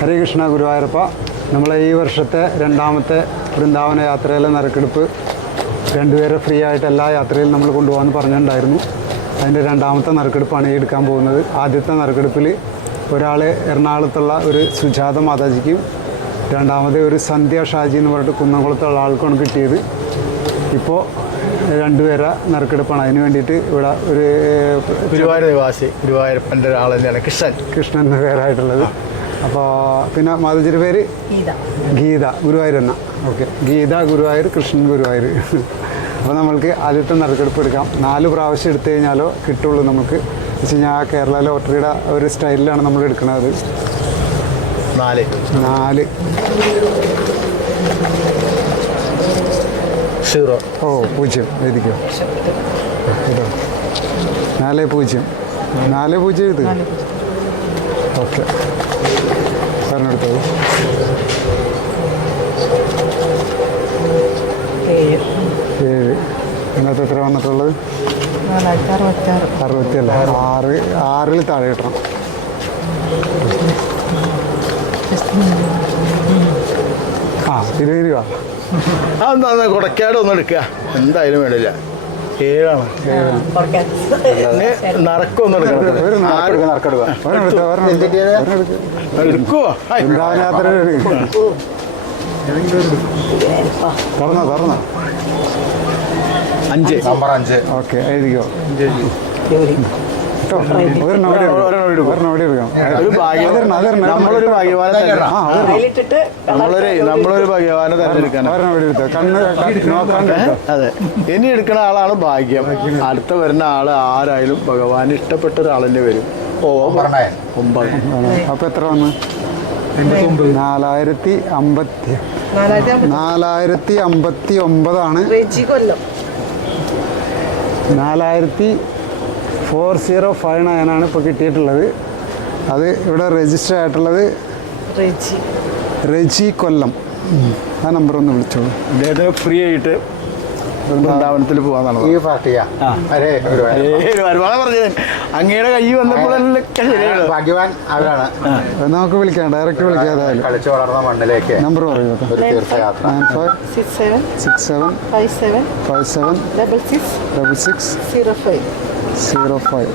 ഹരേ കൃഷ്ണ ഗുരുവായൂരപ്പ. നമ്മളെ ഈ വർഷത്തെ രണ്ടാമത്തെ വൃന്ദാവന യാത്രയിലെ നറുക്കെടുപ്പ് രണ്ടുപേരെ ഫ്രീ ആയിട്ട് എല്ലാ യാത്രയിലും നമ്മൾ കൊണ്ടുപോകാമെന്ന് പറഞ്ഞിട്ടുണ്ടായിരുന്നു. അതിന്റെ രണ്ടാമത്തെ നറുക്കെടുപ്പാണ് ഈ എടുക്കാൻ പോകുന്നത്. ആദ്യത്തെ നറുക്കെടുപ്പിൽ ഒരാൾ എറണാകുളത്തുള്ള ഒരു സുജാത മാതാജിക്കും രണ്ടാമത് ഒരു സന്ധ്യ ഷാജി എന്ന് പറഞ്ഞിട്ട് കുന്നംകുളത്തുള്ള ആൾക്കാണ് കിട്ടിയത്. ഇപ്പോൾ രണ്ടുപേരെ നറുക്കെടുപ്പാണ്. അതിന് വേണ്ടിയിട്ട് ഇവിടെ ഒരു ഗുരുവായൂർ നിവാസി ഗുരുവായൂരപ്പന്റെ ഒരാൾ തന്നെയാണ് കൃഷ്ണൻ. കൃഷ്ണൻ എന്ന പേരായിട്ടുള്ളത്. അപ്പോൾ പിന്നെ മാതാജിയുടെ പേര്? ഗീത. ഗീത ഗുരുവായൂർ എന്ന. ഓക്കെ. ഗീത ഗുരുവായൂർ കൃഷ്ണൻ ഗുരുവായൂർ. അപ്പോൾ നമ്മൾക്ക് ആദ്യത്തെ നറുക്കെടുപ്പ് എടുക്കാം. നാല് പ്രാവശ്യം എടുത്തു കഴിഞ്ഞാലോ കിട്ടുള്ളൂ നമുക്ക് എന്ന് വെച്ച് കഴിഞ്ഞാൽ കേരള ലോട്ടറിയുടെ ഒരു സ്റ്റൈലിലാണ് നമ്മൾ എടുക്കുന്നത്. നാല്. നാല്. സീറോ. ഓ പൂജ്യം. എഴുതിക്കോ. കേട്ടോ നാല് പൂജ്യം. നാല് പൂജ്യം എഴുത് ഓക്കെ. പറഞ്ഞെടുത്തോളൂ ഏഴ്. ഇന്നത്തെ എത്ര വന്നിട്ടുള്ളത്? അറുപത്തി അല്ല ആറ് ആറിൽ താഴെ കിട്ടണം. ആ ഇരുപത് രൂപ അതെന്താ കൊടക്കാട് ഒന്നും എടുക്കുക എന്തായാലും വേണ്ടില്ല. ഏഴാണ് ഇനി നറക്കൊന്നും എടുക്ക്. തുറന്നോ തുറന്നോ. അഞ്ച്. നമ്പർ അഞ്ച് ഓക്കെ എഴുതിക്കോ. നമ്മളൊരു ഭാഗ്യവാനെ അതെ. ഇനി എടുക്കുന്ന ആളാണ് ഭാഗ്യം. അടുത്ത വരുന്ന ആൾ ആരായാലും ഭഗവാൻ ഇഷ്ടപ്പെട്ട ഒരാൾ തന്നെ വരും. ഓ ഒമ്പത് അപ്പൊ എത്ര വന്ന്? നാലായിരത്തി അമ്പത്തി നാലായിരത്തി അമ്പത് നാലായിരത്തി അമ്പത്തി ഒമ്പതാണ്. നാലായിരത്തി ഫോർ സീറോ ഫൈവ് നയനാണ് ഇപ്പോൾ കിട്ടിയിട്ടുള്ളത്. അത് ഇവിടെ രജിസ്റ്റർ ആയിട്ടുള്ളത് റെജി. കൊല്ലം. ആ നമ്പർ ഒന്ന് വിളിച്ചോളൂ. ഫ്രീ ആയിട്ട് വൃന്ദാവനത്തിൽ പോവാന്നാണ് ഈ പാർട്ടിയാ? അരേ വരുമാനം പറഞ്ഞത്. അങ്ങയുടെ കൈ വന്നപ്പോഴൊക്കെ ശരിയാണ് ഭാഗ്യവാൻ അവരാണ്. നമുക്ക് വിളിക്കാം. ഡയറക്റ്റ് വിളിക്കാം കളിച്ചു വളർന്ന മണ്ണിലേക്ക് നമ്പർ പറയൂ തീർത്ഥയാത്ര. Nine five six seven six seven five seven five seven double six double six zero five. Zero five.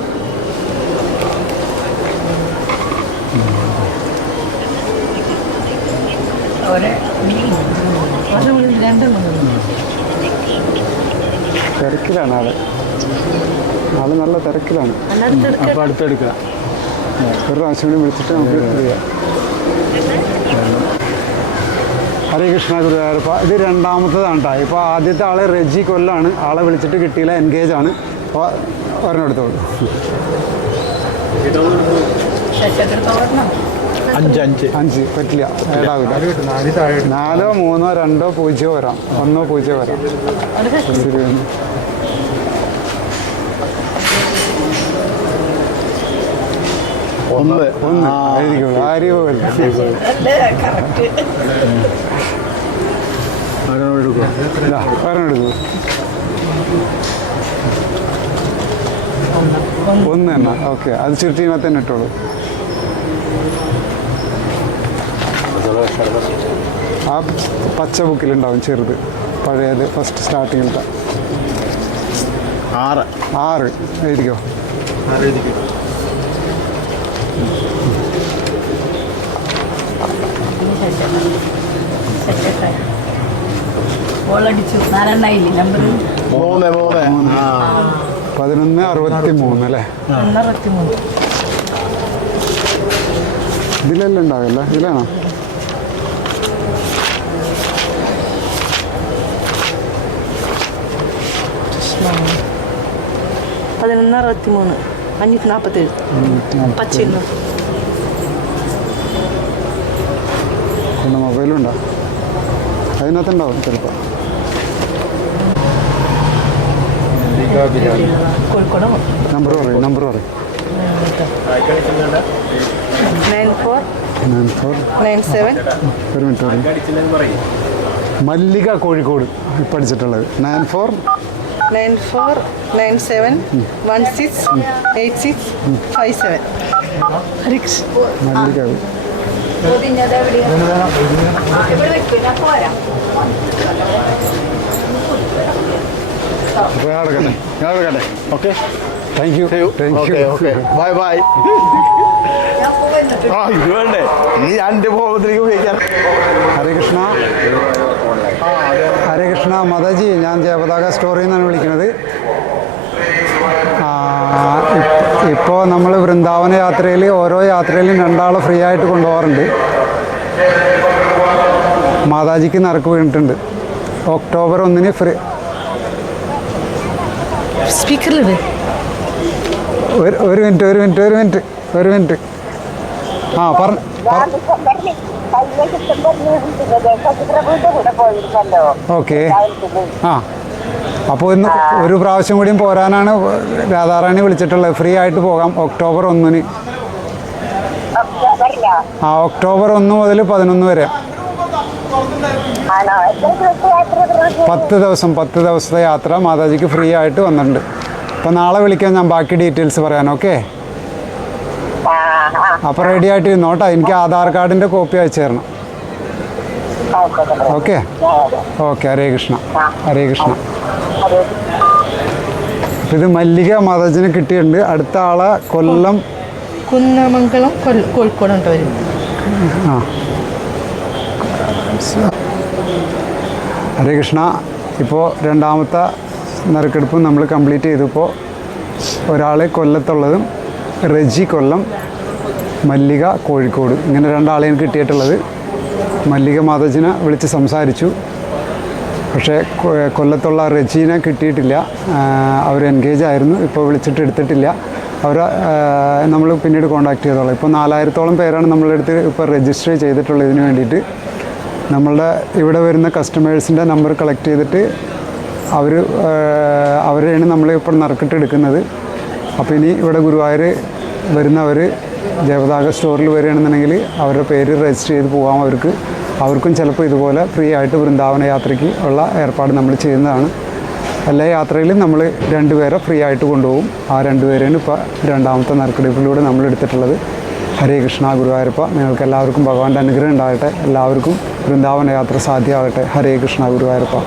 തിരക്കിലാണ് ആൾ. ആൾ നല്ല തിരക്കിലാണ്. അപ്പൊ അടുത്തെടുക്കുക ഒരു പ്രാവശ്യം കൂടി വിളിച്ചിട്ട് നമുക്ക് ചെയ്യാം. ഹരേ കൃഷ്ണ ഗുരുവായൂരപ്പ ഇത് രണ്ടാമത്തതാണ് കേട്ടോ ഇപ്പോൾ ആദ്യത്തെ ആൾ റെജി കൊല്ലാണ്. ആളെ വിളിച്ചിട്ട് കിട്ടിയില്ല. എൻഗേജ് ആണ്. അപ്പോൾ ഒരെണ്ണം എടുത്തോളൂ. അഞ്ച് അഞ്ച്. അഞ്ച് പറ്റില്ല. ഏടാവില്ല നാലോ മൂന്നോ രണ്ടോ പൂജ്യം വരാം. ഒന്നോ പൂജ്യം വരാം. ഒന്ന്. ഒന്ന്. ഒന്ന് ആ. എഴുതിക്കോളൂ ആരെയോ വല്ല കറക്റ്റ് ഒരെണ്ണം എടുക്കുക ഇതാ, ഒരെണ്ണം ഒന്ന് തന്നെ. ഓക്കെ. അത് ചുരുട്ടിനകത്ത് തന്നെ ഇട്ടോളൂ. ആ പച്ച ബുക്കിലുണ്ടാവും ചെറുത്. പഴയത് ഫസ്റ്റ് സ്റ്റാർട്ടിങ്ങിലത്തെ ആറ്. ആറ്. എഴുതിക്കോ പതിനൊന്ന് അറുപത്തി മൂന്ന് അല്ലേ? ഇതിലെല്ലാം ഉണ്ടാവില്ല? ഇതിലാണോ? പതിനൊന്ന്. അറുപത്തി മൂന്ന് അഞ്ഞൂറ്റി നാൽപ്പത്തേഴ് അതിനകത്തുണ്ടാവും ചിലപ്പോൾ നമ്പർ പറയും നമ്പർ പറയും. Nine four nine four nine seven ഒരു മിനിറ്റ് പറയും. മല്ലിക കോഴിക്കോട് പഠിച്ചിട്ടുള്ളത്. Nine four nine four nine seven one six eight six five seven. Harikrishna okay? Thank you thank you okay bye bye ആ ഇത് വേണ്ടേ? ഇനി എന്റെ ഭോഗത്തിലേക്ക് ഉപയോഗിക്കാം. ഹരേ കൃഷ്ണ. ഹരേ കൃഷ്ണ മതജി ഞാൻ ജയപതാക സ്റ്റോറിൽ നിന്നാണ് ഇപ്പോൾ നമ്മൾ വൃന്ദാവന യാത്രയിൽ ഓരോ യാത്രയിലും രണ്ടാളെ ഫ്രീ ആയിട്ട് കൊണ്ടുപോകാറുണ്ട്. മാതാജിക്ക് നറുക്ക് വീണിട്ടുണ്ട്. ഒക്ടോബർ ഒന്നിന് ഫ്രീ സ്പീക്കറിൽ ഒരു ഒരു മിനിറ്റ് ഒരു മിനിറ്റ് ഒരു മിനിറ്റ് ഒരു മിനിറ്റ് ആ പറഞ്ഞു ഓക്കെ ആ അപ്പോൾ ഇന്ന് ഒരു പ്രാവശ്യം കൂടിയും പോരാനാണ് രാധാറാണി വിളിച്ചിട്ടുള്ളത്. ഫ്രീ ആയിട്ട് പോകാം. ഒക്ടോബർ ഒന്നിന്. ആ ഒക്ടോബർ ഒന്ന് മുതൽ പതിനൊന്ന് വരെ. പത്ത് ദിവസം പത്ത് ദിവസത്തെ യാത്ര മാതാജിക്ക് ഫ്രീ ആയിട്ട് വന്നിട്ടുണ്ട്. അപ്പം നാളെ വിളിക്കാൻ ഞാൻ ബാക്കി ഡീറ്റെയിൽസ് പറയാൻ ഓക്കെ? അപ്പോൾ റെഡി ആയിട്ട് ഇരുന്നോട്ടോ എനിക്ക് ആധാർ കാർഡിന്റെ കോപ്പി അയച്ചു തരണം. Okay okay. ഹരേ കൃഷ്ണ. ഹരേ കൃഷ്ണ. ഇത് മല്ലിക മാതാജിനെ കിട്ടിയിട്ടുണ്ട്. അടുത്ത ആളെ കൊല്ലം. കുന്നമംഗലം കോഴിക്കോട് ഉണ്ട് ആ. ഹരേ കൃഷ്ണ. ഇപ്പോൾ രണ്ടാമത്തെ നറുക്കെടുപ്പും നമ്മൾ കംപ്ലീറ്റ് ചെയ്തപ്പോൾ ഒരാൾ കൊല്ലത്തുള്ളതും റെജി കൊല്ലം മല്ലിക കോഴിക്കോട്. ഇങ്ങനെ രണ്ടാളെയും കിട്ടിയിട്ടുള്ളത്. മല്ലിക മാതാജിനെ വിളിച്ച് സംസാരിച്ചു. പക്ഷേ കൊല്ലത്തുള്ള റെജീന കിട്ടിയിട്ടില്ല. അവർ എൻഗേജ് ആയിരുന്നു. ഇപ്പോൾ വിളിച്ചിട്ട് എടുത്തിട്ടില്ല. അവർ നമ്മൾ പിന്നീട് കോൺടാക്ട് ചെയ്തോളാം. ഇപ്പോൾ നാലായിരത്തോളം പേരാണ് നമ്മളുടെ അടുത്ത് ഇപ്പോൾ രജിസ്റ്റർ ചെയ്തിട്ടുള്ളത് ഇതിന് വേണ്ടിയിട്ട്. നമ്മളുടെ ഇവിടെ വരുന്ന കസ്റ്റമേഴ്സിന്റെ നമ്പർ കളക്ട് ചെയ്തിട്ട് അവർ അവരെയാണ് നമ്മൾ ഇപ്പോൾ നറുക്കിട്ടെടുക്കുന്നത് അപ്പോൾ ഇനി ഇവിടെ ഗുരുവായൂർ വരുന്നവർ ജയപതാക സ്റ്റോറിൽ വരികയാണെന്നുണ്ടെങ്കിൽ അവരുടെ പേര് രജിസ്റ്റർ ചെയ്ത് പോകാം അവർക്ക്. അവർക്കും ചിലപ്പോൾ ഇതുപോലെ ഫ്രീ ആയിട്ട് വൃന്ദാവന യാത്രയ്ക്ക് ഉള്ള ഏർപ്പാട് നമ്മൾ ചെയ്യുന്നതാണ്. എല്ലാ യാത്രയിലും നമ്മൾ രണ്ടുപേരെ ഫ്രീ ആയിട്ട് കൊണ്ടുപോകും. ആ രണ്ടുപേരെയാണ് ഇപ്പോൾ രണ്ടാമത്തെ നറുക്കെടുപ്പിലൂടെ നമ്മൾ എടുത്തിട്ടുള്ളത്. ഹരേ കൃഷ്ണ ഗുരുവായൂരപ്പ നിങ്ങൾക്ക് എല്ലാവർക്കും ഭഗവാന്റെ അനുഗ്രഹം ഉണ്ടാകട്ടെ. എല്ലാവർക്കും വൃന്ദാവന യാത്ര സാധ്യമാകട്ടെ. ഹരേ കൃഷ്ണ ഗുരുവായൂരപ്പ.